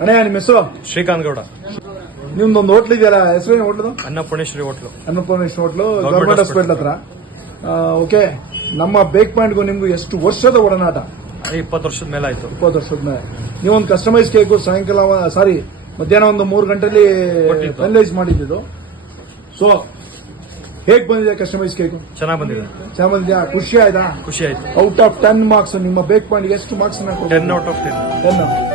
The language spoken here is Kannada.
ಅಣ್ಣ ನಿಮ್ಮ ಹೆಸರು? ಶ್ರೀಕಾಂತ್ ಗೌಡ. ನಿಮ್ದೊಂದು ಹೋಟ್ಲ್ ಇದೆಯಲ್ಲ, ಹೆಸರೇನು ಹೋಟ್ಲದು? Annapoorneshwari hotel. Annapoorneshwari hotel, government hospital ಹತ್ರ. ಓಕೆ, ನಮ್ಮ ಬೇಕ್ ಪಾಯಿಂಟ್ಗೂ ನಿಮ್ಗೂ ಎಷ್ಟು ವರ್ಷದ ಒಡನಾಟ? 20 ವರ್ಷದ ಮೇಲೆ ಆಯ್ತು. 20 ವರ್ಷದ ಮೇಲೆ. ನೀವೊಂದು ಕಸ್ಟಮೈಸ್ ಕೇಕು ಸಾಯಂಕಾಲ ಮಧ್ಯಾಹ್ನ ಒಂದು 3 ಗಂಟೆಲಿ ಫೈನಲೈಸ್ ಮಾಡಿದ್ದು. ಸೊ ಹೇಗ್ ಬಂದಿದೆ ಕಸ್ಟಮೈಸ್ ಕೇಕು? ಚೆನ್ನಾಗಿ ಬಂದಿದೆ. ಚೆನ್ನಾಗಿ ಬಂದಿದ್ಯಾ? ಖುಷಿ ಆಯ್ತಾ? ಖುಷಿ ಆಯ್ತು. ಔಟ್ ಆಫ್ 10 ಮಾರ್ಕ್ಸ್ ನಿಮ್ಮ ಬೇಕ್ ಪಾಯಿಂಟ್ ಎಷ್ಟು ಮಾರ್ಕ್ಸ್? 10 out of 10.